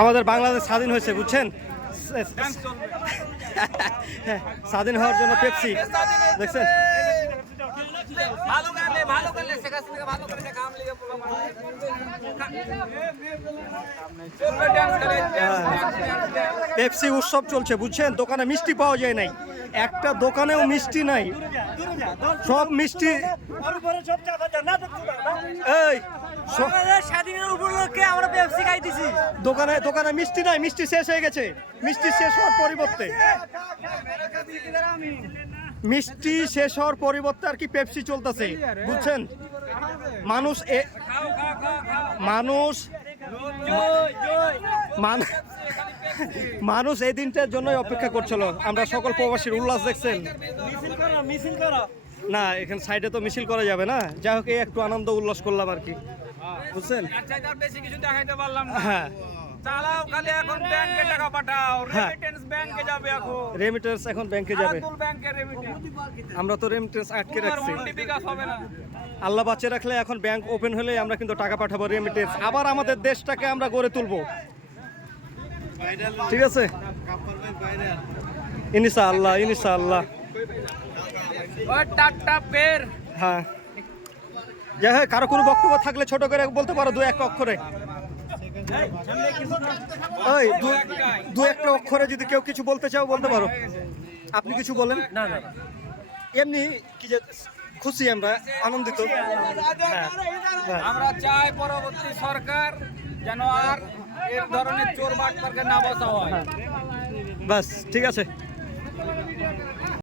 আমাদের বাংলাদেশ স্বাধীন হয়েছে বুঝছেন? হ্যাঁ, স্বাধীন হওয়ার জন্য পেপসি। দেখছেন? করে পেপসি উৎসব চলছে বুঝছেন? দোকানে মিষ্টি পাওয়া যায় নাই। একটা দোকানেও মিষ্টি নাই। সব মিষ্টি এই সব- উপলক্ষে আমরা পেপসি খাইতেছি। দোকানে দোকানে মিষ্টি নাই মিষ্টি শেষ হয়ে গেছে। মিষ্টি শেষ হওয়ার পরিবর্তে। মিষ্টি শেষ হওয়ার পরিবর্তে আর কি পেপসি চলতেছে বুঝছেন? মানুষ এ মানুষ মানুষ এই দিনটার জন্যই অপেক্ষা করছিল। আমরা সকল প্রবাসীর উল্লাস দেখছেন। না এখানে সাইডে তো মিছিল করা যাবে না। যাই হোক একটু আনন্দ উল্লাস করলাম আর কি। বুঝছেন? এর চাইতে আর বেশি কিছু দেখাইতে পারলাম না। হ্যাঁ। চালাও খালি এখন ব্যাংকে টাকা পাঠাও। হ্যাঁ। রেমিটেন্স ব্যাংকে যাবে এখন। রেমিটেন্স এখন ব্যাংকে যাবে। আতুল ব্যাংকে রেমিটেন্স আমরা তো রেমিটেন্স আটকে রাখছি। বিকাশ হবে না। আল্লাহ বাঁচিয়ে রাখলে এখন ব্যাংক ওপেন হলে আমরা কিন্তু টাকা পাঠাবো রেমিটেন্স আবার আমাদের দেশটাকে আমরা গড়ে তুলবো। ঠিক আছে? ইনিশা আল্লাহ ইনিশা পের হ্যাঁ কারও কোনো বক্তব্য থাকলে ছোট করে বলতে পারো দু এক অক্ষরে। ওই দু- একটা অক্ষরে যদি কেউ কিছু বলতে চাও বলতে পারো। আপনি কিছু বলেন? না না। এমনি কি যে খুশি আমরা আনন্দিত। হ্যাঁ। আমরা চাই পরবর্তী সরকার যেন আর এর ধরনের চোর বাটপারকে না বসা হয়। বাস ঠিক আছে।